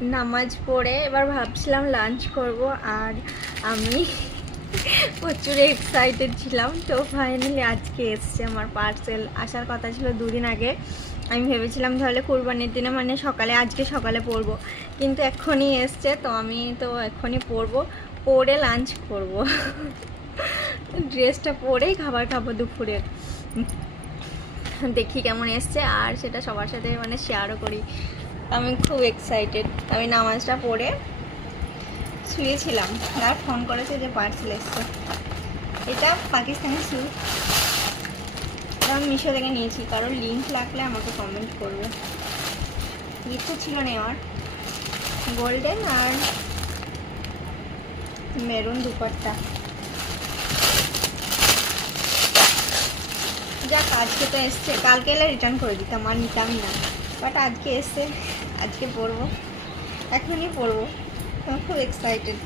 নামাজ পড়ে এবার ভাবছিলাম লাঞ্চ করব, আর আমি প্রচুর এক্সাইটেড ছিলাম। তো ফাইনালি আজকে এসছে আমার পার্সেল। আসার কথা ছিল দুদিন আগে। আমি ভেবেছিলাম তাহলে কুরবানির দিনে মানে আজকে সকালে পরবো, কিন্তু এক্ষুনি এসছে। তো আমি তো এক্ষুনি পরে লাঞ্চ করব। ড্রেসটা পরেই খাবার খাবো দুপুরে। দেখি কেমন এসছে, আর সেটা সবার সাথে মানে শেয়ারও করি। আমি খুব এক্সাইটেড। আমি নামাজটা পড়ে শুয়েছিলাম, আর ফোন করেছে যে পার্সেল এসছে। এটা পাকিস্তানি স্যুট, আমি মিশো থেকে নিয়েছি। কারোর লিঙ্ক লাগলে আমাকে কমেন্ট করবে। কিছু ছিল নেওয়ার, গোল্ডেন আর মেরুন দুপাট্টা। যাক, আজকে তো এসছে, কালকে এলে রিটার্ন করে দিতাম, আর নিতামই না। বাট আজকে এসছে, আজকে পরবো, এখনই পরবো। আমি খুব এক্সাইটেড।